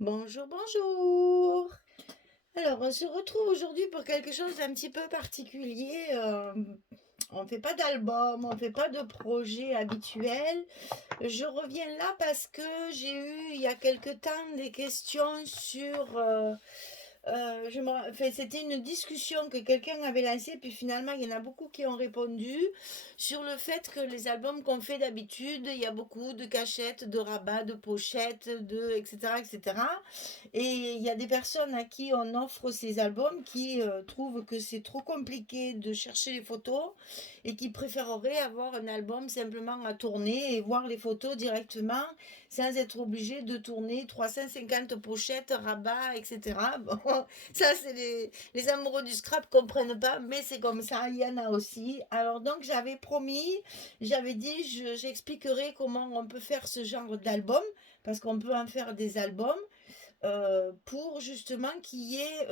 Bonjour, bonjour. Alors, on se retrouve aujourd'hui pour quelque chose d'un petit peu particulier. On ne fait pas d'album, on ne fait pas de projet habituel. Je reviens là parce que j'ai eu il y a quelque temps des questions sur enfin, c'était une discussion que quelqu'un avait lancée, puis finalement, il y en a beaucoup qui ont répondu sur le fait que les albums qu'on fait d'habitude, il y a beaucoup de cachettes, de rabats, de pochettes, etc., etc. Et cetera. Et il y a des personnes à qui on offre ces albums qui trouvent que c'est trop compliqué de chercher les photos et qui préféreraient avoir un album simplement à tourner et voir les photos directement sans être obligé de tourner 350 pochettes, rabats, etc. Bon, ça, c'est les amoureux du scrap comprennent pas, mais c'est comme ça, il y en a aussi. Alors donc j'avais promis, j'avais dit, j'expliquerai comment on peut faire ce genre d'album, parce qu'on peut en faire des albums pour justement qu'il y ait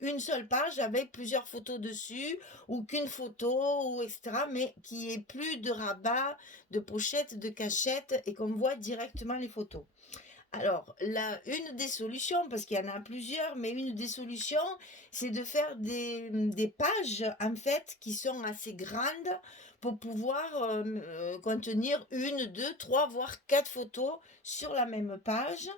une seule page avec plusieurs photos dessus, ou qu'une photo, ou etc., mais qu'il n'y ait plus de rabat, de pochettes, de cachettes, et qu'on voit directement les photos. Alors, là, une des solutions, parce qu'il y en a plusieurs, mais une des solutions, c'est de faire des pages, en fait, qui sont assez grandes pour pouvoir contenir une, deux, trois, voire quatre photos sur la même page.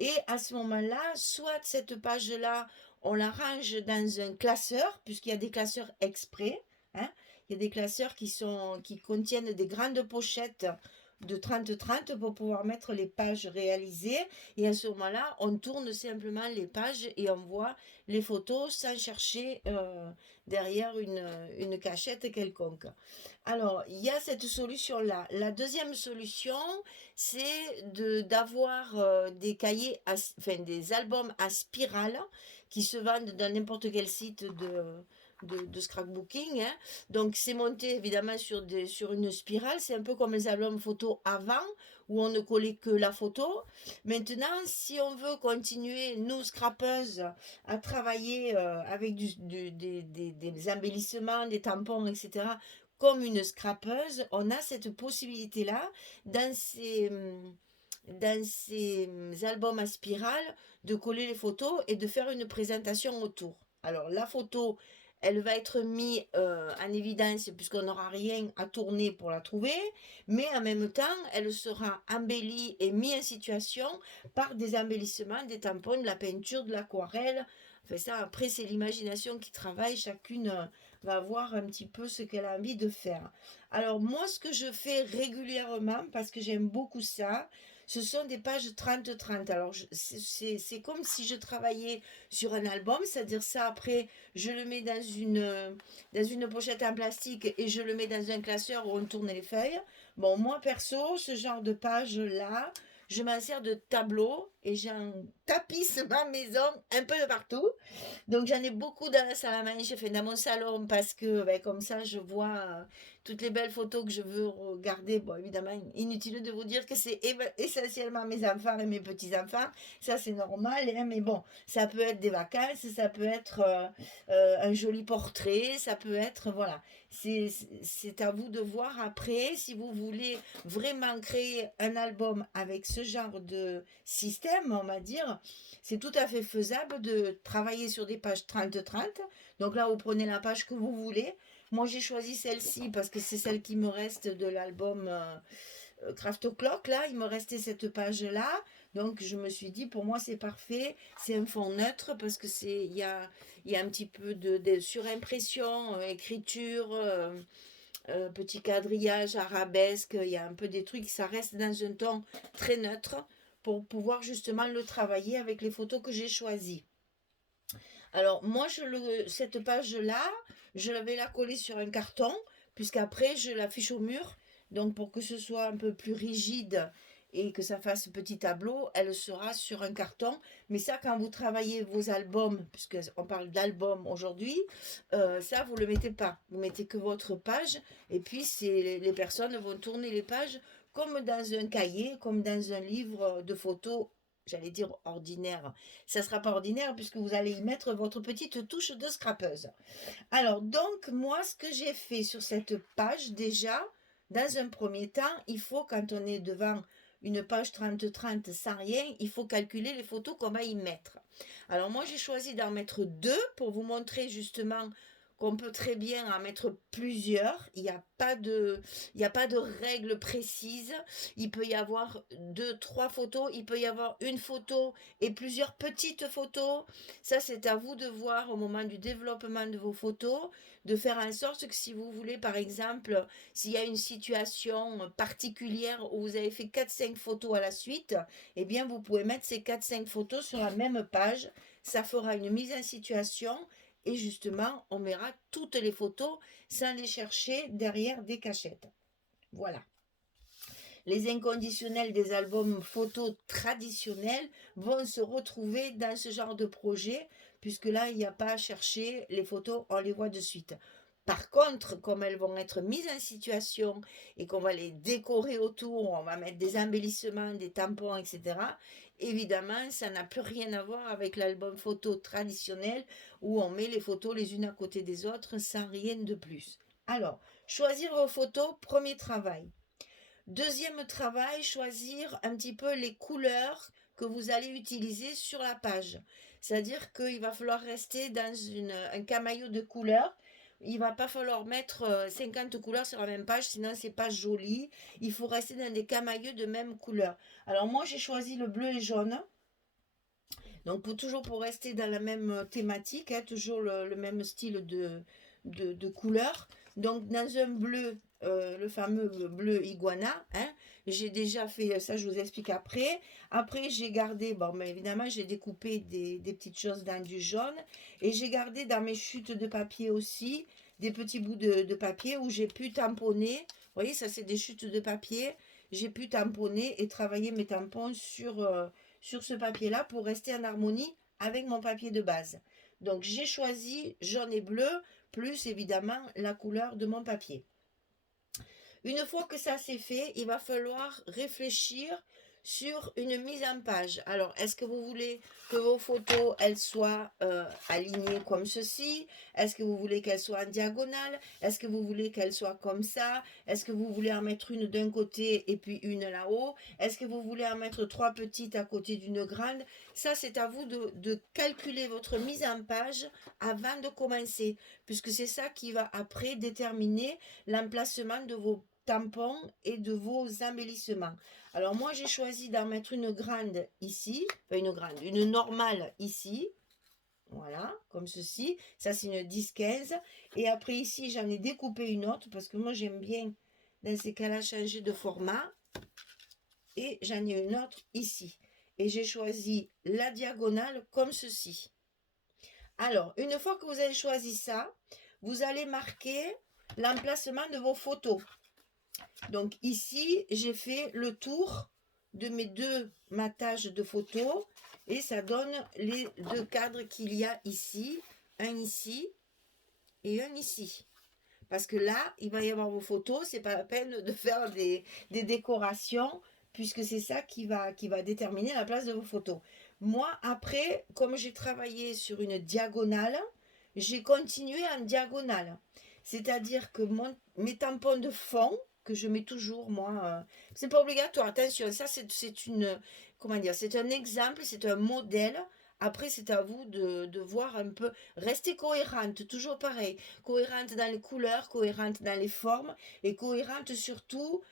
Et à ce moment-là, soit cette page-là, on la range dans un classeur, puisqu'il y a des classeurs exprès, hein. Il y a des classeurs qui contiennent des grandes pochettes de 30-30 pour pouvoir mettre les pages réalisées. Et à ce moment-là, on tourne simplement les pages et on voit les photos sans chercher derrière une cachette quelconque. Alors, il y a cette solution-là. La deuxième solution, c'est d'avoir des cahiers, enfin des albums à spirale qui se vendent dans n'importe quel site de scrapbooking, hein. Donc c'est monté évidemment sur une spirale, c'est un peu comme les albums photos avant, où on ne collait que la photo. Maintenant, si on veut continuer, nous scrapeuses, à travailler avec des embellissements, des tampons, etc., comme une scrapeuse, on a cette possibilité-là dans ces albums à spirale de coller les photos et de faire une présentation autour. Alors la photo, elle va être mise en évidence puisqu'on n'aura rien à tourner pour la trouver, mais en même temps, elle sera embellie et mise en situation par des embellissements, des tampons, de la peinture, de l'aquarelle. Enfin ça, après, c'est l'imagination qui travaille. Chacune va voir un petit peu ce qu'elle a envie de faire. Alors moi, ce que je fais régulièrement, parce que j'aime beaucoup ça, ce sont des pages 30-30. Alors c'est comme si je travaillais sur un album, c'est-à-dire ça après, je le mets dans une pochette en plastique et je le mets dans un classeur où on tourne les feuilles. Bon, moi perso, ce genre de page-là, je m'en sers de tableau et j'en tapisse ma maison un peu de partout. Donc j'en ai beaucoup dans la salle à manger, enfin dans mon salon, parce que ben, comme ça je vois toutes les belles photos que je veux regarder. Bon, évidemment, inutile de vous dire que c'est essentiellement mes enfants et mes petits-enfants, ça c'est normal, hein, mais bon, ça peut être des vacances, ça peut être un joli portrait, ça peut être, voilà, c'est à vous de voir après si vous voulez vraiment créer un album avec ce genre de système, on va dire. C'est tout à fait faisable de travailler sur des pages 30-30. Donc là, vous prenez la page que vous voulez. Moi, j'ai choisi celle-ci parce que c'est celle qui me reste de l'album Craft O'Clock. Là, il me restait cette page-là. Donc, je me suis dit, pour moi, c'est parfait. C'est un fond neutre parce que il y a un petit peu de surimpression, écriture, petit quadrillage, arabesque. Il y a un peu des trucs. Ça reste dans un ton très neutre pour pouvoir justement le travailler avec les photos que j'ai choisies. Alors moi, cette page-là, je vais la coller sur un carton, puisqu'après, je l'affiche au mur. Donc pour que ce soit un peu plus rigide et que ça fasse petit tableau, elle sera sur un carton. Mais ça, quand vous travaillez vos albums, puisqu'on parle d'albums aujourd'hui, ça, vous ne le mettez pas. Vous mettez que votre page. Et puis, les personnes vont tourner les pages comme dans un cahier, comme dans un livre de photos, j'allais dire ordinaire. Ça ne sera pas ordinaire puisque vous allez y mettre votre petite touche de scrapeuse. Alors, donc, moi, ce que j'ai fait sur cette page, déjà, dans un premier temps, il faut, quand on est devant une page 30-30 sans rien, il faut calculer les photos qu'on va y mettre. Alors moi j'ai choisi d'en mettre deux pour vous montrer justement qu'on peut très bien en mettre plusieurs. Il n'y a pas de règle précise. Il peut y avoir deux, trois photos. Il peut y avoir une photo et plusieurs petites photos. Ça, c'est à vous de voir au moment du développement de vos photos, de faire en sorte que si vous voulez, par exemple, s'il y a une situation particulière où vous avez fait quatre cinq photos à la suite, eh bien, vous pouvez mettre ces quatre cinq photos sur la même page. Ça fera une mise en situation et justement, on verra toutes les photos sans les chercher derrière des cachettes. Voilà. Les inconditionnels des albums photos traditionnels vont se retrouver dans ce genre de projet, puisque là, il n'y a pas à chercher les photos, on les voit de suite. Par contre, comme elles vont être mises en situation et qu'on va les décorer autour, on va mettre des embellissements, des tampons, etc., évidemment, ça n'a plus rien à voir avec l'album photo traditionnel où on met les photos les unes à côté des autres sans rien de plus. Alors, choisir vos photos, premier travail. Deuxième travail, choisir un petit peu les couleurs que vous allez utiliser sur la page. C'est-à-dire qu'il va falloir rester dans un camaillot de couleurs. Il va pas falloir mettre 50 couleurs sur la même page, sinon c'est pas joli. Il faut rester dans des camaillots de même couleur. Alors moi j'ai choisi le bleu et jaune. Donc toujours pour rester dans la même thématique, hein, toujours le même style de couleur. Donc dans un bleu, le fameux bleu iguana, hein, j'ai déjà fait ça, je vous explique après. Après j'ai gardé, bon mais évidemment j'ai découpé des petites choses dans du jaune. Et j'ai gardé dans mes chutes de papier aussi des petits bouts de papier où j'ai pu tamponner. Vous voyez, ça c'est des chutes de papier. J'ai pu tamponner et travailler mes tampons sur ce papier-là pour rester en harmonie avec mon papier de base. Donc j'ai choisi jaune et bleu, plus évidemment la couleur de mon papier. Une fois que ça c'est fait, il va falloir réfléchir sur une mise en page. Alors, est-ce que vous voulez que vos photos, elles soient alignées comme ceci? Est-ce que vous voulez qu'elles soient en diagonale? Est-ce que vous voulez qu'elles soient comme ça? Est-ce que vous voulez en mettre une d'un côté et puis une là-haut? Est-ce que vous voulez en mettre trois petites à côté d'une grande? Ça, c'est à vous de calculer votre mise en page avant de commencer, puisque c'est ça qui va après déterminer l'emplacement de vos tampons et de vos embellissements. Alors moi j'ai choisi d'en mettre une grande ici, enfin une normale ici, voilà, comme ceci. Ça c'est une 10-15. Et après ici j'en ai découpé une autre parce que moi j'aime bien dans ces cas-là changer de format. Et j'en ai une autre ici. Et j'ai choisi la diagonale comme ceci. Alors, une fois que vous avez choisi ça, vous allez marquer l'emplacement de vos photos. Donc ici, j'ai fait le tour de mes deux matages de photos et ça donne les deux cadres qu'il y a ici, un ici et un ici. Parce que là, il va y avoir vos photos, c'est pas la peine de faire des décorations puisque c'est ça qui va déterminer la place de vos photos. Moi, après, comme j'ai travaillé sur une diagonale, j'ai continué en diagonale. C'est-à-dire que mes tampons de fond, que je mets toujours, moi, c'est pas obligatoire, attention, ça c'est une, comment dire, c'est un exemple, c'est un modèle. Après, c'est à vous de voir un peu, rester cohérente, toujours pareil, cohérente dans les couleurs, cohérente dans les formes, et cohérente surtout,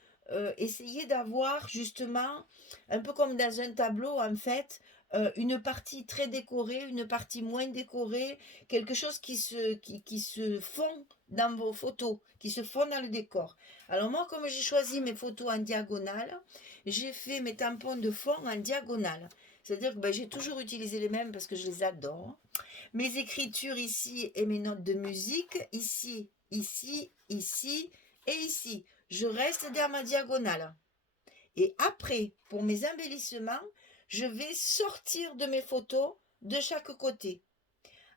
essayer d'avoir justement, un peu comme dans un tableau en fait, une partie très décorée, une partie moins décorée, quelque chose qui se fond dans vos photos, qui se fond dans le décor. Alors moi, comme j'ai choisi mes photos en diagonale, j'ai fait mes tampons de fond en diagonale. C'est-à-dire que ben, j'ai toujours utilisé les mêmes parce que je les adore. Mes écritures ici et mes notes de musique, ici, ici, ici et ici. Je reste dans ma diagonale. Et après, pour mes embellissements, je vais sortir de mes photos de chaque côté.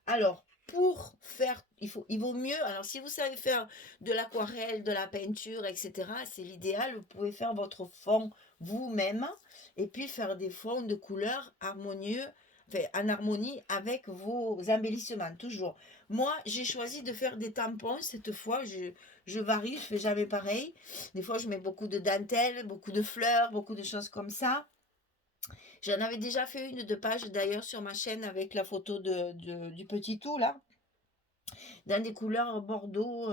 Alors, pour faire, il vaut mieux, alors si vous savez faire de l'aquarelle, de la peinture, etc., c'est l'idéal, vous pouvez faire votre fond vous-même et puis faire des fonds de couleurs harmonieux enfin, en harmonie avec vos embellissements, toujours. Moi, j'ai choisi de faire des tampons cette fois. Je varie, je fais jamais pareil. Des fois, je mets beaucoup de dentelle, beaucoup de fleurs, beaucoup de choses comme ça. J'en avais déjà fait une de page d'ailleurs sur ma chaîne avec la photo du petit tout là, dans des couleurs bordeaux,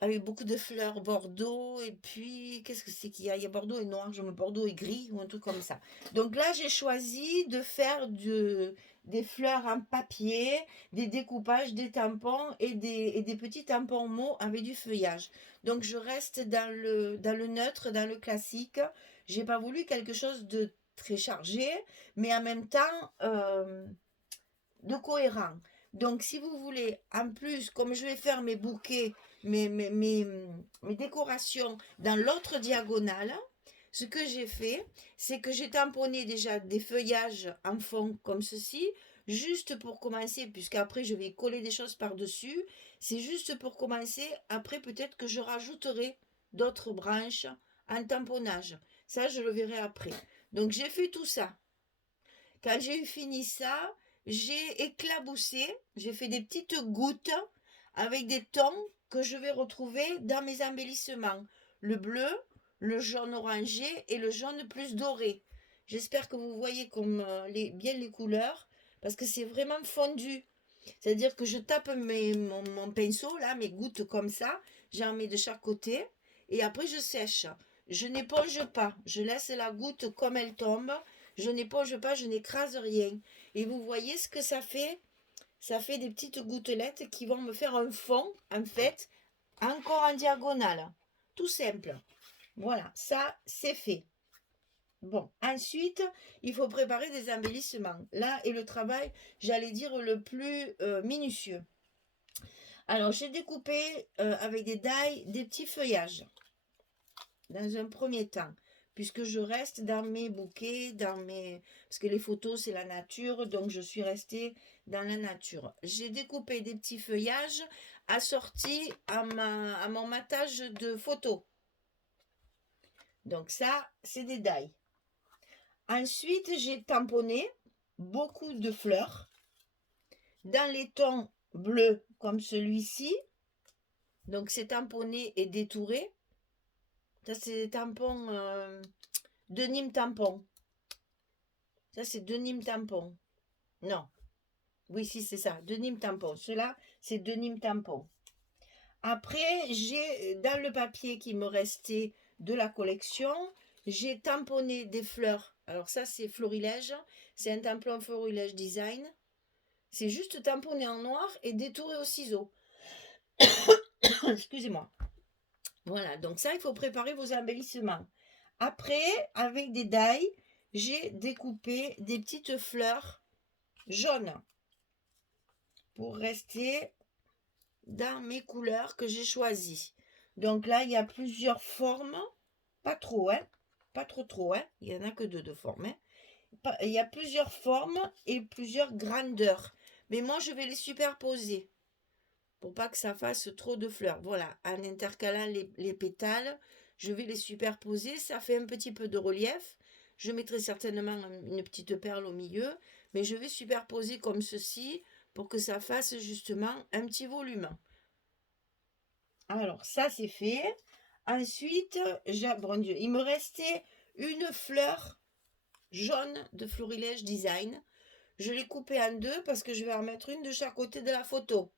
avec beaucoup de fleurs bordeaux. Et puis, qu'est-ce que c'est qu'il y a? Il y a bordeaux et noir, je me bordeaux et gris ou un truc comme ça. Donc là, j'ai choisi de faire des fleurs en papier, des découpages, des tampons et des petits tampons mots avec du feuillage. Donc je reste dans le neutre, dans le classique. J'ai pas voulu quelque chose de très chargé, mais en même temps de cohérent. Donc, si vous voulez, en plus, comme je vais faire mes bouquets, mes décorations dans l'autre diagonale, ce que j'ai fait, c'est que j'ai tamponné déjà des feuillages en fond comme ceci, juste pour commencer, puisqu'après je vais coller des choses par-dessus. C'est juste pour commencer. Après, peut-être que je rajouterai d'autres branches en tamponnage. Ça, je le verrai après. Donc, j'ai fait tout ça. Quand j'ai eu fini ça, j'ai éclaboussé, j'ai fait des petites gouttes avec des tons que je vais retrouver dans mes embellissements. Le bleu, le jaune orangé et le jaune plus doré. J'espère que vous voyez comme bien les couleurs parce que c'est vraiment fondu. C'est-à-dire que je tape mon pinceau, là, mes gouttes comme ça, j'en mets de chaque côté et après je sèche. Je n'éponge pas, je laisse la goutte comme elle tombe. Je n'éponge pas, je n'écrase rien. Et vous voyez ce que ça fait? Ça fait des petites gouttelettes qui vont me faire un fond, en fait, encore en diagonale. Tout simple. Voilà, ça, c'est fait. Bon, ensuite, il faut préparer des embellissements. Là est le travail, j'allais dire, le plus minutieux. Alors, j'ai découpé avec des die des petits feuillages dans un premier temps, puisque je reste dans mes bouquets, parce que les photos c'est la nature, donc je suis restée dans la nature. J'ai découpé des petits feuillages assortis à mon matage de photos. Donc ça, c'est des die. Ensuite, j'ai tamponné beaucoup de fleurs dans les tons bleus comme celui-ci. Donc c'est tamponné et détouré. Ça, c'est des tampons de Nîmes tampon. Ça, c'est de Nîmes tampon. Non. Oui, si, c'est ça. De Nîmes tampon. Cela, c'est de Nîmes tampon. Après, j'ai, dans le papier qui me restait de la collection, j'ai tamponné des fleurs. Alors ça, c'est Florilège. C'est un tampon Florilège Design. C'est juste tamponné en noir et détouré au ciseau. Excusez-moi. Voilà, donc ça, il faut préparer vos embellissements. Après, avec des die, j'ai découpé des petites fleurs jaunes pour rester dans mes couleurs que j'ai choisies. Donc là, il y a plusieurs formes, pas trop, hein, pas trop, hein, il n'y en a que deux de formes, hein. Il y a plusieurs formes et plusieurs grandeurs. Mais moi, je vais les superposer pour pas que ça fasse trop de fleurs. Voilà, en intercalant les pétales, je vais les superposer. Ça fait un petit peu de relief. Je mettrai certainement une petite perle au milieu, mais je vais superposer comme ceci pour que ça fasse justement un petit volume. Alors, ça, c'est fait. Ensuite, bon Dieu, il me restait une fleur jaune de Florilège Design. Je l'ai coupée en deux parce que je vais en mettre une de chaque côté de la photo.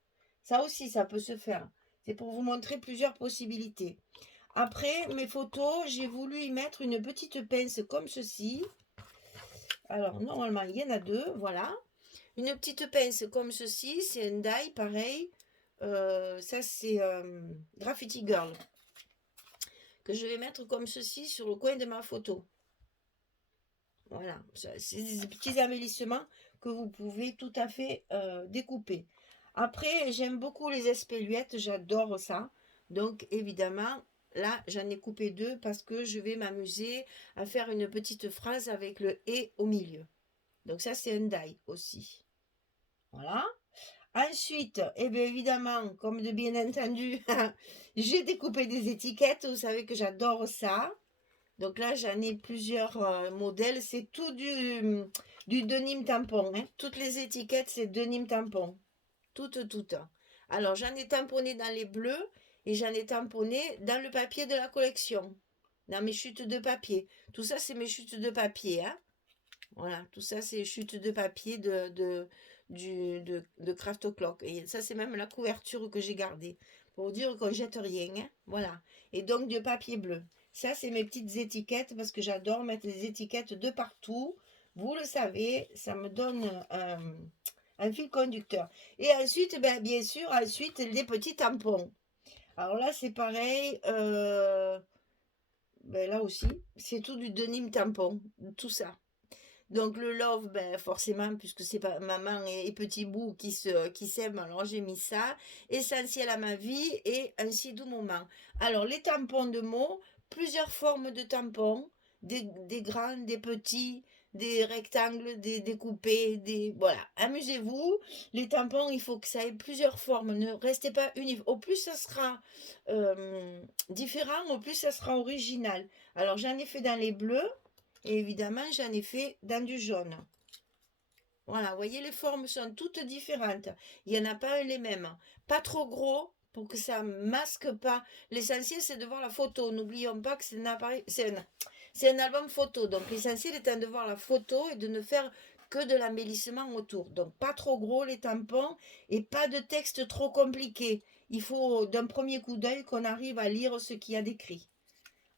Ça aussi, ça peut se faire. C'est pour vous montrer plusieurs possibilités. Après, mes photos, j'ai voulu y mettre une petite pince comme ceci. Alors, normalement, il y en a deux, voilà. Une petite pince comme ceci, c'est un die, pareil. Ça, c'est Graffiti Girl. Que je vais mettre comme ceci sur le coin de ma photo. Voilà, c'est des petits embellissements que vous pouvez tout à fait découper. Après, j'aime beaucoup les espéluettes, j'adore ça. Donc, évidemment, là, j'en ai coupé deux parce que je vais m'amuser à faire une petite phrase avec le « et » au milieu. Donc, ça, c'est un die aussi. Voilà. Ensuite, eh bien évidemment, comme de bien entendu, j'ai découpé des étiquettes. Vous savez que j'adore ça. Donc là, j'en ai plusieurs modèles. C'est tout du denim tampon. Hein. Toutes les étiquettes, c'est denim tampon. Toutes. Alors, j'en ai tamponné dans les bleus et j'en ai tamponné dans le papier de la collection. Dans mes chutes de papier. Tout ça, c'est mes chutes de papier. Hein. Voilà, tout ça, c'est chutes de papier de Craft O'Clock. Et ça, c'est même la couverture que j'ai gardée. Pour dire qu'on jette rien. Hein. Voilà. Et donc, du papier bleu. Ça, c'est mes petites étiquettes parce que j'adore mettre les étiquettes de partout. Vous le savez, ça me donne un fil conducteur. Et ensuite, ben, bien sûr, ensuite, les petits tampons. Alors là, c'est pareil. Ben là aussi, c'est tout du denim tampon. Tout ça. Donc le love, ben forcément, puisque c'est pas maman et petit bout qui s'aiment, alors j'ai mis ça. Essentiel à ma vie et un si doux moment. Alors les tampons de mots, plusieurs formes de tampons, des grands, des petits, des rectangles, des découpés, voilà. Amusez-vous. Les tampons, il faut que ça ait plusieurs formes. Ne restez pas uniforme. Au plus ça sera différent, au plus ça sera original. Alors j'en ai fait dans les bleus. Et évidemment, j'en ai fait dans du jaune. Voilà, vous voyez, les formes sont toutes différentes. Il n'y en a pas les mêmes. Pas trop gros pour que ça masque pas. L'essentiel, c'est de voir la photo. N'oublions pas que c'est un appareil, c'est un album photo. Donc, l'essentiel étant de voir la photo et de ne faire que de l'embellissement autour. Donc, pas trop gros les tampons et pas de texte trop compliqué. Il faut d'un premier coup d'œil qu'on arrive à lire ce qu'il y a d'écrit.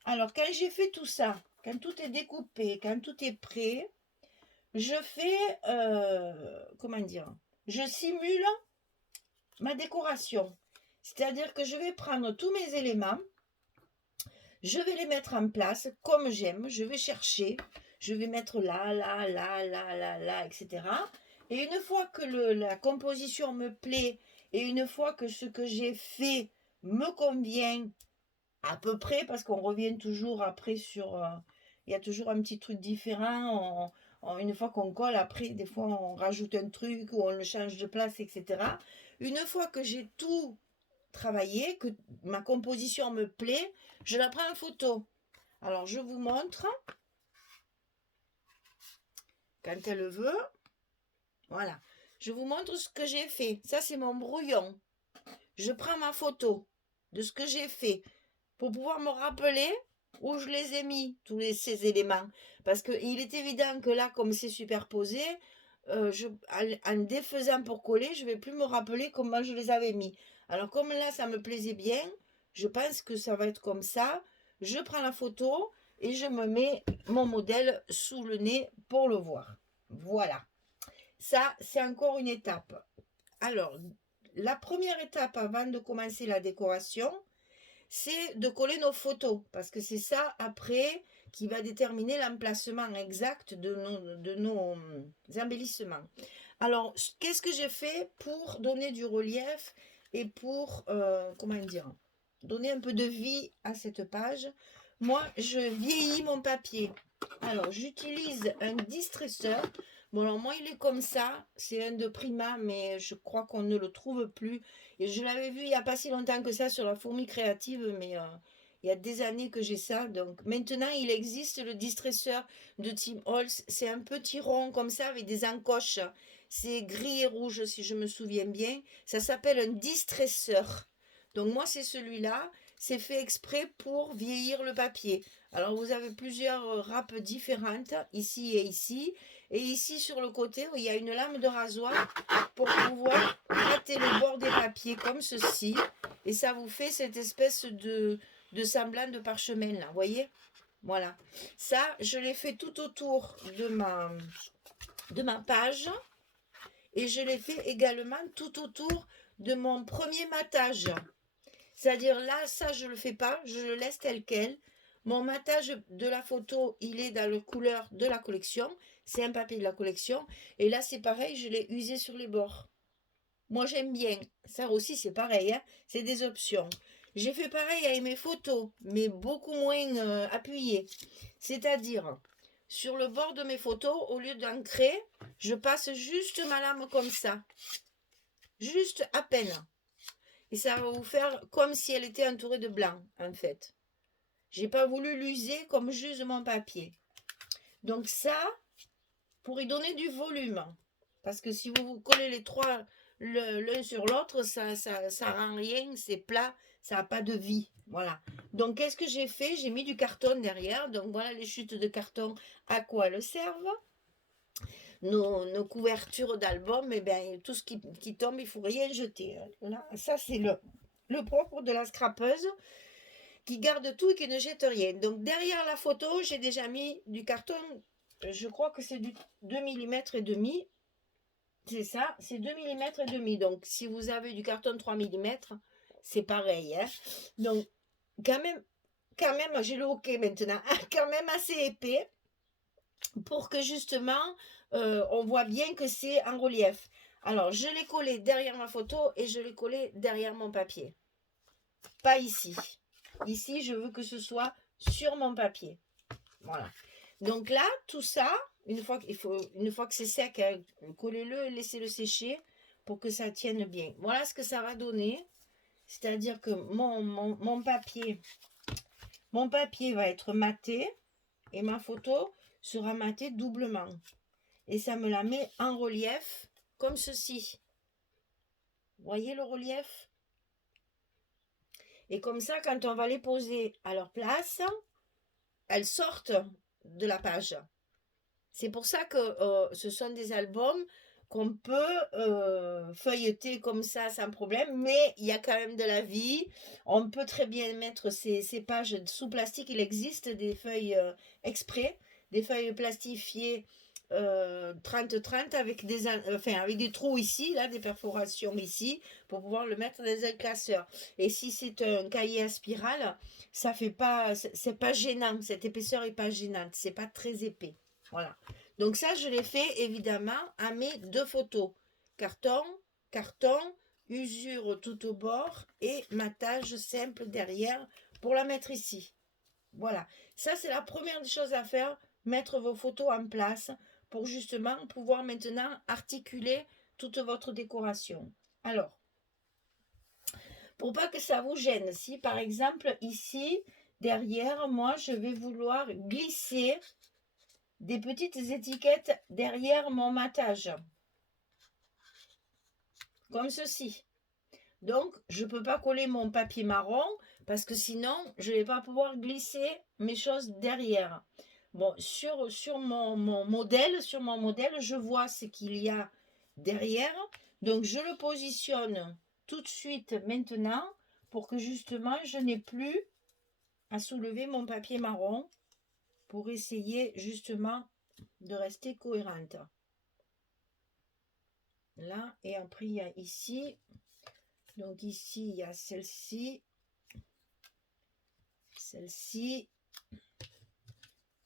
Alors, quand j'ai fait tout ça, quand tout est découpé, quand tout est prêt, je fais, comment dire, je simule ma décoration. C'est-à-dire que je vais prendre tous mes éléments, je vais les mettre en place comme j'aime, je vais chercher, je vais mettre là, etc. Et une fois que la composition me plaît, et une fois que ce que j'ai fait me convient, à peu près, parce qu'on revient toujours après sur... il y a toujours un petit truc différent. Une fois qu'on colle, après, des fois, on rajoute un truc ou on le change de place, etc. Une fois que j'ai tout travaillé, que ma composition me plaît, je la prends en photo. Alors, je vous montre. Quand elle veut. Voilà. Je vous montre ce que j'ai fait. Ça, c'est mon brouillon. Je prends ma photo de ce que j'ai fait pour pouvoir me rappeler où je les ai mis, ces éléments. Parce qu'il est évident que là, comme c'est superposé, en défaisant pour coller, je ne vais plus me rappeler comment je les avais mis. Alors comme là, ça me plaisait bien, je pense que ça va être comme ça. Je prends la photo et je me mets mon modèle sous le nez pour le voir. Voilà. Ça, c'est encore une étape. Alors, la première étape avant de commencer la décoration, c'est de coller nos photos, parce que c'est ça après qui va déterminer l'emplacement exact de nos embellissements. Alors, qu'est-ce que j'ai fait pour donner du relief et pour, comment dire, donner un peu de vie à cette page? Moi, je vieillis mon papier. Alors, j'utilise un distresseur. Bon, alors moi, il est comme ça. C'est un de Prima, mais je crois qu'on ne le trouve plus. Et je l'avais vu il n'y a pas si longtemps que ça sur la fourmi créative, mais il y a des années que j'ai ça. Donc, maintenant, il existe le distresseur de Tim Holtz. C'est un petit rond comme ça avec des encoches. C'est gris et rouge, si je me souviens bien. Ça s'appelle un distresseur. Donc, moi, c'est celui-là. C'est fait exprès pour vieillir le papier. Alors, vous avez plusieurs râpes différentes, ici et ici. Et ici, sur le côté, il y a une lame de rasoir pour pouvoir gratter le bord des papiers comme ceci. Et ça vous fait cette espèce de semblant de parchemin là, vous voyez? Voilà. Ça, je l'ai fait tout autour de ma page. Et je l'ai fait également tout autour de mon premier matage. C'est-à-dire là, ça, je ne le fais pas, je le laisse tel quel. Mon matage de la photo, il est dans la couleur de la collection. C'est un papier de la collection. Et là, c'est pareil, je l'ai usé sur les bords. Moi, j'aime bien. Ça aussi, c'est pareil, hein, c'est des options. J'ai fait pareil avec mes photos, mais beaucoup moins appuyé. C'est-à-dire, sur le bord de mes photos, au lieu d'ancrer, je passe juste ma lame comme ça. Juste à peine. Et ça va vous faire comme si elle était entourée de blanc, en fait. J'ai pas voulu l'user comme juste mon papier. Donc ça, pour y donner du volume. Parce que si vous collez les trois l'un sur l'autre, ça rend rien, c'est plat, ça n'a pas de vie. Voilà. Donc, qu'est-ce que j'ai fait? J'ai mis du carton derrière. Donc, voilà les chutes de carton, à quoi elles servent. Nos couvertures d'album, et bien, tout ce qui tombe, il faut rien jeter. Là, ça, c'est le propre de la scrapeuse qui garde tout et qui ne jette rien. Donc, derrière la photo, j'ai déjà mis du carton, je crois que c'est du 2,5 mm. C'est ça, c'est 2,5 mm. Donc, si vous avez du carton 3 mm, c'est pareil. Hein. Donc, quand même, j'ai le hoquet maintenant, quand même assez épais pour que justement, on voit bien que c'est en relief. Alors, je l'ai collé derrière ma photo et je l'ai collé derrière mon papier. Pas ici. Ici, je veux que ce soit sur mon papier. Voilà. Donc là, tout ça, une fois que c'est sec, hein, collez-le et laissez-le sécher pour que ça tienne bien. Voilà ce que ça va donner. C'est-à-dire que mon papier va être maté et ma photo sera matée doublement. Et ça me la met en relief comme ceci. Voyez le relief? Et comme ça, quand on va les poser à leur place, elles sortent de la page. C'est pour ça que ce sont des albums qu'on peut feuilleter comme ça sans problème, mais il y a quand même de la vie. On peut très bien mettre ces pages sous plastique. Il existe des feuilles exprès, des feuilles plastifiées 30-30 avec des trous ici, là, des perforations ici, pour pouvoir le mettre dans un classeur. Et si c'est un cahier à spirale, ça fait pas, c'est pas gênant, cette épaisseur est pas gênante, c'est pas très épais. Voilà. Donc ça, je l'ai fait évidemment à mes deux photos. Carton, usure tout au bord et matage simple derrière pour la mettre ici. Voilà. Ça, c'est la première des choses à faire, mettre vos photos en place pour justement pouvoir maintenant articuler toute votre décoration. Alors, pour pas que ça vous gêne, si par exemple ici, derrière, moi, je vais vouloir glisser des petites étiquettes derrière mon matage. Comme ceci. Donc, je ne peux pas coller mon papier marron parce que sinon, je ne vais pas pouvoir glisser mes choses derrière. Bon, sur mon modèle, je vois ce qu'il y a derrière. Donc, je le positionne tout de suite maintenant pour que justement, je n'ai plus à soulever mon papier marron pour essayer justement de rester cohérente. Là, et après, il y a ici. Donc ici, il y a celle-ci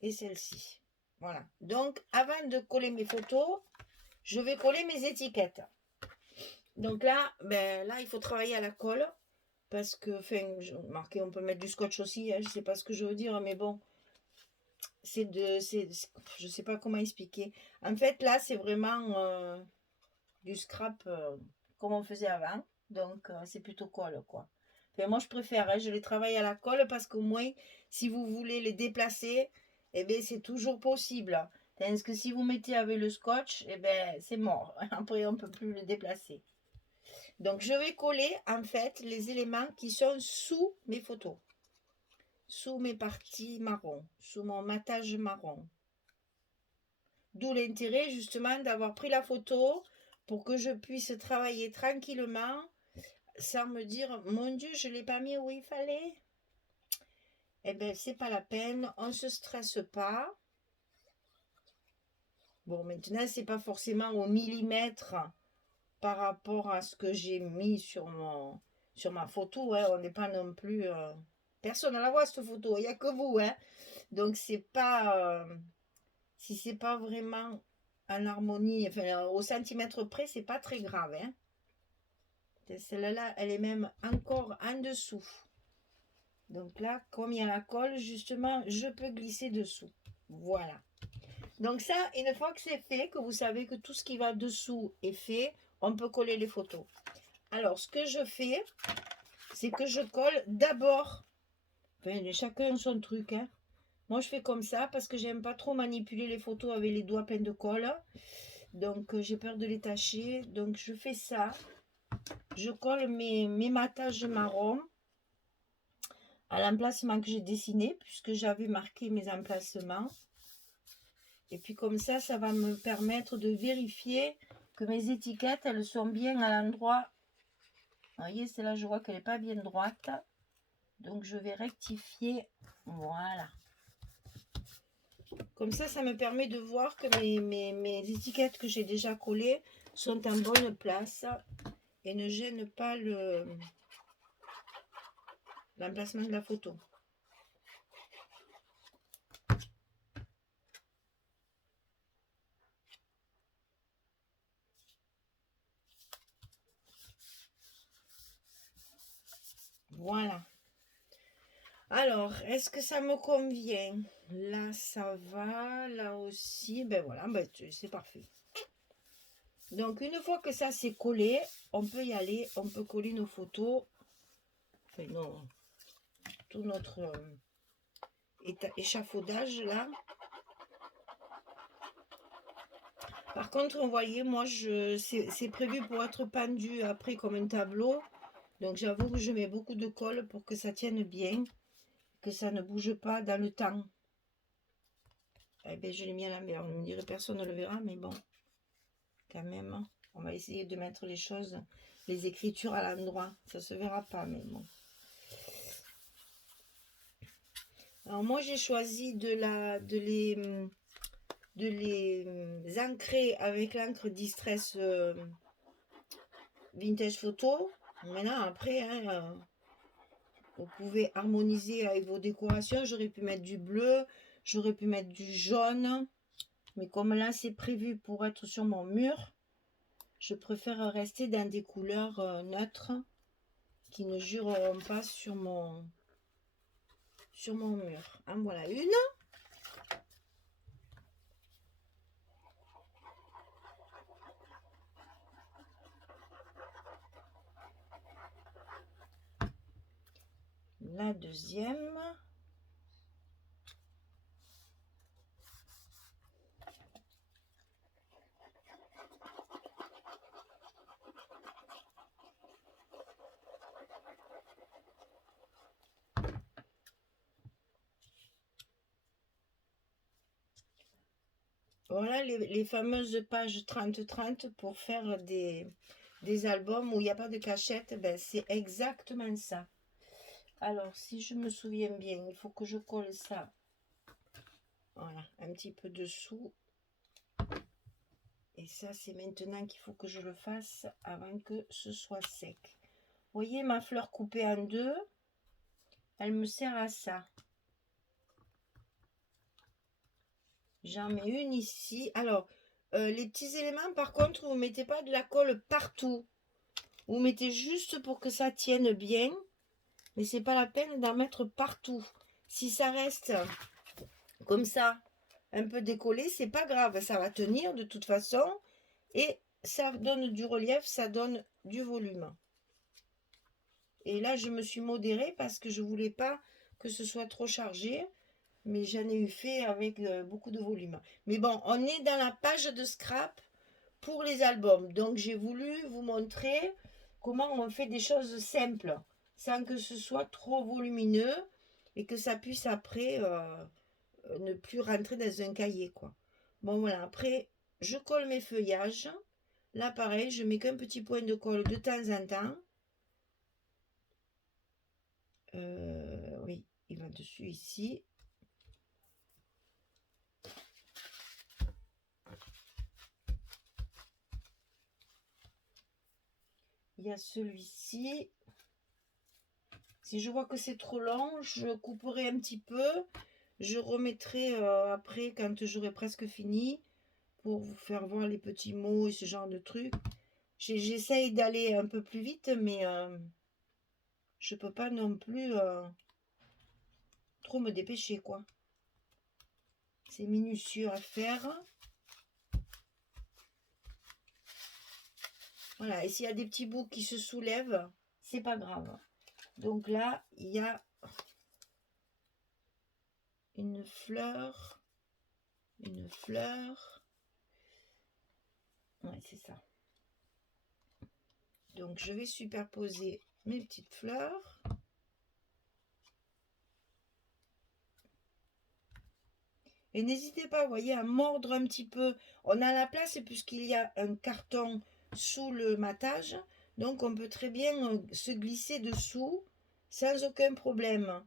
et celle-ci. Voilà. Donc, avant de coller mes photos, je vais coller mes étiquettes. Donc là, là, il faut travailler à la colle. Parce que, marqué, on peut mettre du scotch aussi. Hein, je ne sais pas ce que je veux dire, mais bon. Je ne sais pas comment expliquer. En fait, là, c'est vraiment du scrap comme on faisait avant. Donc, c'est plutôt colle, quoi. Enfin, moi, je préfère, hein, je les travaille à la colle parce qu'au moins, si vous voulez les déplacer, eh bien, c'est toujours possible. Tandis que si vous mettez avec le scotch, eh bien, c'est mort. Après, on ne peut plus le déplacer. Donc, je vais coller, en fait, les éléments qui sont sous mes photos. Sous mes parties marron, sous mon matage marron. D'où l'intérêt, justement, d'avoir pris la photo pour que je puisse travailler tranquillement sans me dire, mon Dieu, je ne l'ai pas mis où il fallait. Eh bien, c'est pas la peine, on ne se stresse pas. Bon, maintenant, c'est pas forcément au millimètre par rapport à ce que j'ai mis sur ma photo. Hein. On n'est pas non plus... personne ne la voit, cette photo, il n'y a que vous. Hein. Donc, c'est pas... si c'est pas vraiment en harmonie, enfin, au centimètre près, c'est pas très grave. Hein. Celle-là, elle est même encore en dessous. Donc là, comme il y a la colle, justement, je peux glisser dessous. Voilà. Donc ça, une fois que c'est fait, que vous savez que tout ce qui va dessous est fait, on peut coller les photos. Alors, ce que je fais, c'est que je colle d'abord, enfin, chacun son truc, hein. Moi, je fais comme ça parce que j'aime pas trop manipuler les photos avec les doigts pleins de colle. Donc, j'ai peur de les tacher. Donc, je fais ça. Je colle mes matages marron à l'emplacement que j'ai dessiné, puisque j'avais marqué mes emplacements. Et puis comme ça va me permettre de vérifier que mes étiquettes, elles sont bien à l'endroit. Vous voyez, celle-là, je vois qu'elle n'est pas bien droite. Donc, je vais rectifier. Voilà. Comme ça me permet de voir que mes étiquettes que j'ai déjà collées sont en bonne place et ne gênent pas l'emplacement de la photo. Voilà. Alors, est-ce que ça me convient? Là, ça va. Là aussi. Ben voilà, ben, c'est parfait. Donc, une fois que ça c'est collé, on peut y aller. On peut coller nos photos. Enfin, non. Tout notre échafaudage, là. Par contre, vous voyez, moi, c'est prévu pour être pendu après comme un tableau. Donc, j'avoue que je mets beaucoup de colle pour que ça tienne bien. Que ça ne bouge pas dans le temps. Eh bien, je l'ai mis à l'envers. On me dirait personne ne le verra, mais bon, quand même, on va essayer de mettre les choses, les écritures à l'endroit. Ça se verra pas, mais bon. Alors moi, j'ai choisi de les ancrer avec l'encre Distress Vintage Photo. Maintenant, après, hein, vous pouvez harmoniser avec vos décorations. J'aurais pu mettre du bleu, j'aurais pu mettre du jaune. Mais comme là, c'est prévu pour être sur mon mur, je préfère rester dans des couleurs neutres qui ne jureront pas sur mon mur. En voilà une. La deuxième. Voilà les fameuses pages 30-30 pour faire des albums où il n'y a pas de cachette. Ben, c'est exactement ça. Alors, si je me souviens bien, il faut que je colle ça. Voilà, un petit peu dessous. Et ça, c'est maintenant qu'il faut que je le fasse avant que ce soit sec. Vous voyez ma fleur coupée en deux, elle me sert à ça. J'en mets une ici. Alors, les petits éléments, par contre, vous ne mettez pas de la colle partout. Vous mettez juste pour que ça tienne bien. Mais c'est pas la peine d'en mettre partout. Si ça reste comme ça, un peu décollé, c'est pas grave. Ça va tenir de toute façon. Et ça donne du relief, ça donne du volume. Et là, je me suis modérée parce que je voulais pas que ce soit trop chargé. Mais j'en ai eu fait avec beaucoup de volume. Mais bon, on est dans la page de scrap pour les albums. Donc, j'ai voulu vous montrer comment on fait des choses simples, sans que ce soit trop volumineux et que ça puisse après ne plus rentrer dans un cahier, quoi. Bon, voilà. Après, je colle mes feuillages. Là, pareil, je mets qu'un petit point de colle de temps en temps. Oui, il va dessus ici. Il y a celui-ci. Si je vois que c'est trop long, je couperai un petit peu. Je remettrai après quand j'aurai presque fini pour vous faire voir les petits mots et ce genre de trucs. J'essaye d'aller un peu plus vite, mais je peux pas non plus trop me dépêcher, quoi. C'est minutieux à faire. Voilà, et s'il y a des petits bouts qui se soulèvent, c'est pas grave. Donc là, il y a une fleur, une fleur. Ouais, c'est ça. Donc, je vais superposer mes petites fleurs. Et n'hésitez pas, vous voyez, à mordre un petit peu. On a la place puisqu'il y a un carton sous le matage. Donc, on peut très bien se glisser dessous sans aucun problème.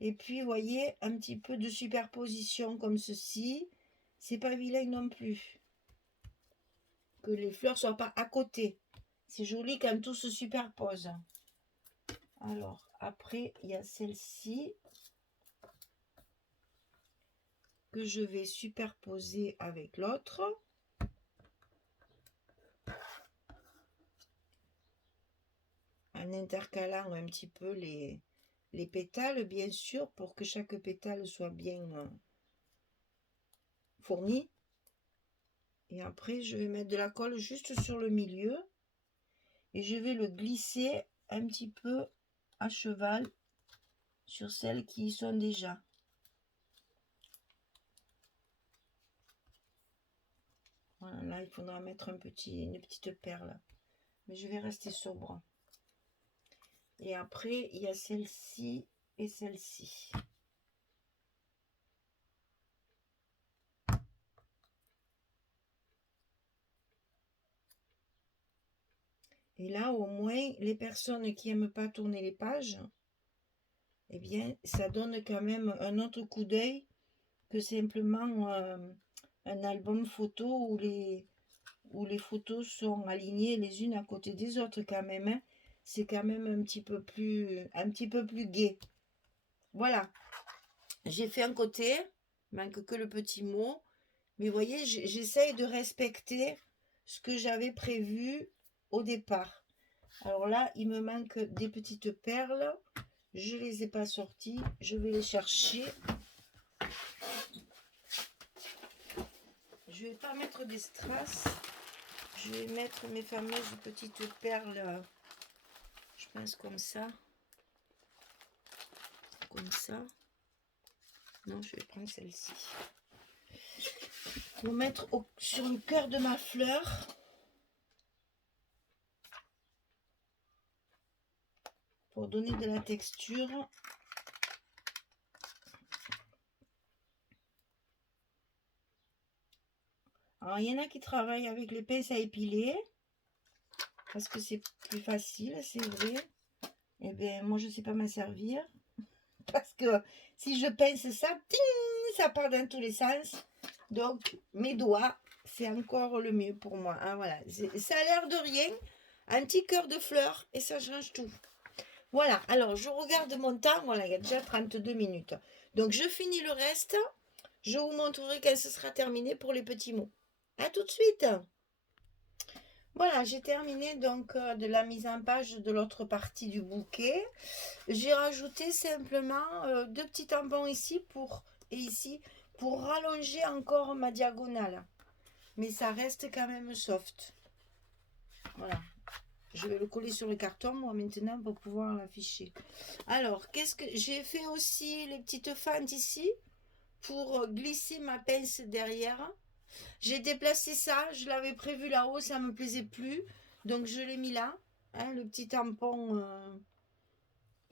Et puis, vous voyez, un petit peu de superposition comme ceci. C'est pas vilain non plus. Que les fleurs ne soient pas à côté. C'est joli quand tout se superpose. Alors, après, il y a celle-ci que je vais superposer avec l'autre. En intercalant un petit peu les pétales, bien sûr, pour que chaque pétale soit bien fourni. Et après, je vais mettre de la colle juste sur le milieu. Et je vais le glisser un petit peu à cheval sur celles qui y sont déjà. Voilà, là, il faudra mettre une petite perle. Mais je vais rester sobre. Et après, il y a celle-ci et celle-ci. Et là, au moins, les personnes qui n'aiment pas tourner les pages, eh bien, ça donne quand même un autre coup d'œil que simplement un album photo où les photos sont alignées les unes à côté des autres quand même. Hein. C'est quand même un petit peu plus gai. Voilà. J'ai fait un côté, il manque que le petit mot. Mais vous voyez, j'essaye de respecter ce que j'avais prévu au départ. Alors là, il me manque des petites perles. Je ne les ai pas sorties. Je vais les chercher. Je ne vais pas mettre des strass. Je vais mettre mes fameuses petites perles. Je pense comme ça. Comme ça. Non, je vais prendre celle-ci. Pour mettre sur le cœur de ma fleur. Pour donner de la texture. Alors, il y en a qui travaillent avec les pinces à épiler. Parce que c'est plus facile, c'est vrai. Eh bien, moi, je ne sais pas m'en servir. Parce que si je pince ça, ting, ça part dans tous les sens. Donc, mes doigts, c'est encore le mieux pour moi. Hein, voilà. Ça a l'air de rien. Un petit cœur de fleurs et ça change tout. Voilà. Alors, je regarde mon temps. Voilà, il y a déjà 32 minutes. Donc, je finis le reste. Je vous montrerai quand ce sera terminé pour les petits mots. À tout de suite. Voilà, j'ai terminé donc de la mise en page de l'autre partie du bouquet. J'ai rajouté simplement deux petits tampons ici et ici pour rallonger encore ma diagonale. Mais ça reste quand même soft. Voilà. Je vais le coller sur le carton moi maintenant pour pouvoir l'afficher. Alors, qu'est-ce que j'ai fait aussi les petites fentes ici pour glisser ma pince derrière. J'ai déplacé ça, je l'avais prévu là-haut, ça me plaisait plus. Donc je l'ai mis là. Hein, le petit tampon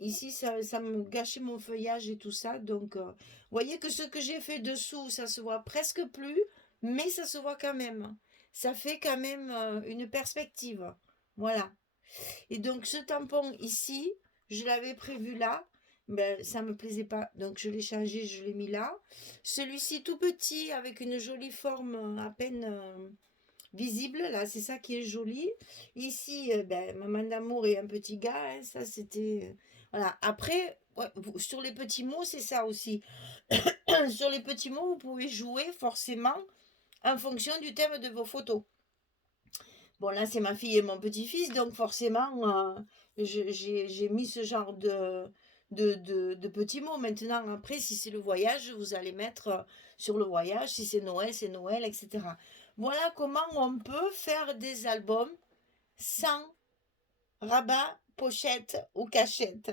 ici, ça me gâchait mon feuillage et tout ça. Donc vous voyez que ce que j'ai fait dessous, ça se voit presque plus. Mais ça se voit quand même. Ça fait quand même une perspective. Voilà. Et donc ce tampon ici, je l'avais prévu là. Ben, ça me plaisait pas. Donc je l'ai changé, je l'ai mis là. Celui-ci tout petit avec une jolie forme à peine visible. Là, c'est ça qui est joli. Ici, ben, maman d'amour et un petit gars. Hein, ça, c'était... Voilà. Après, ouais, sur les petits mots, c'est ça aussi. Sur les petits mots, vous pouvez jouer forcément en fonction du thème de vos photos. Bon, là, c'est ma fille et mon petit-fils, donc forcément, j'ai mis ce genre de petits mots. Maintenant, après, si c'est le voyage, vous allez mettre sur le voyage. Si c'est Noël, etc. Voilà comment on peut faire des albums sans rabat, pochette ou cachette.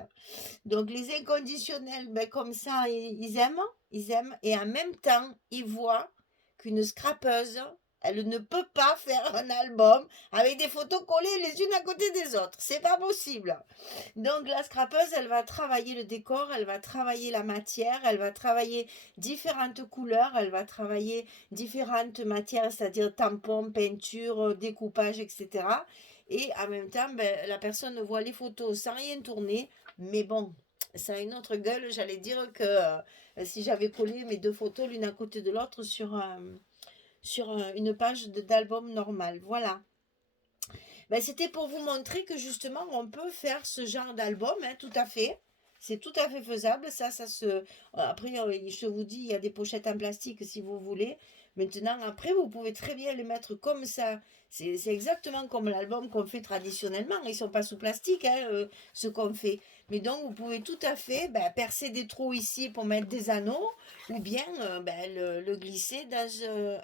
Donc, les inconditionnels, ben, comme ça, ils aiment. ils aiment, et en même temps, ils voient qu'une scrapeuse, elle ne peut pas faire un album avec des photos collées les unes à côté des autres. C'est pas possible. Donc la scrapeuse, elle va travailler le décor, elle va travailler la matière, elle va travailler différentes couleurs, elle va travailler différentes matières, c'est-à-dire tampons, peinture, découpage, etc. Et en même temps, ben, la personne voit les photos sans rien tourner, mais bon, ça a une autre gueule. J'allais dire que si j'avais collé mes deux photos l'une à côté de l'autre sur une page d'album normal. Voilà. Ben, c'était pour vous montrer que justement, on peut faire ce genre d'album, hein, tout à fait. C'est tout à fait faisable. Ça se. Après, je vous dis, il y a des pochettes en plastique si vous voulez. Maintenant, après, vous pouvez très bien les mettre comme ça. C'est exactement comme l'album qu'on fait traditionnellement. Ils ne sont pas sous plastique, hein, ce qu'on fait. Mais donc, vous pouvez tout à fait ben, percer des trous ici pour mettre des anneaux ou bien ben, le glisser dans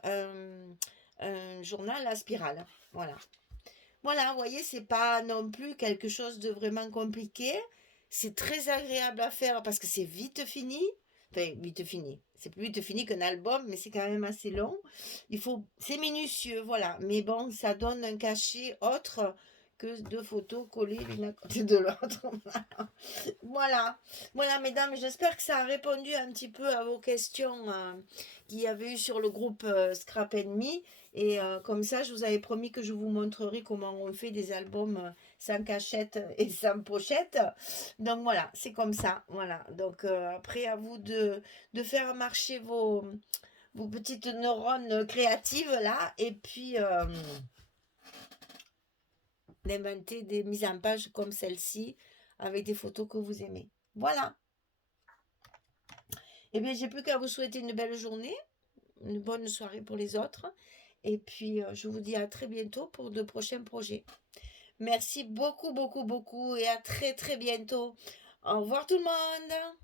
un journal à spirale. Voilà. Voilà, vous voyez, c'est pas non plus quelque chose de vraiment compliqué. C'est très agréable à faire parce que c'est vite fini. Enfin, vite fini. C'est plus vite fini qu'un album, mais c'est quand même assez long. C'est minutieux, voilà. Mais bon, ça donne un cachet autre que deux photos collées l'une à côté de l'autre. Voilà. Voilà, mesdames, j'espère que ça a répondu un petit peu à vos questions qu'il y avait eu sur le groupe Scrap Me. Et comme ça, je vous avais promis que je vous montrerai comment on fait des albums sans cachette et sans pochette. Donc voilà, c'est comme ça. Voilà. Donc après, à vous de faire marcher vos petites neurones créatives là. Et puis d'inventer des mises en page comme celle-ci avec des photos que vous aimez. Voilà. Eh bien, j'ai plus qu'à vous souhaiter une belle journée, une bonne soirée pour les autres. Et puis, je vous dis à très bientôt pour de prochains projets. Merci beaucoup, beaucoup, beaucoup et à très, très bientôt. Au revoir tout le monde.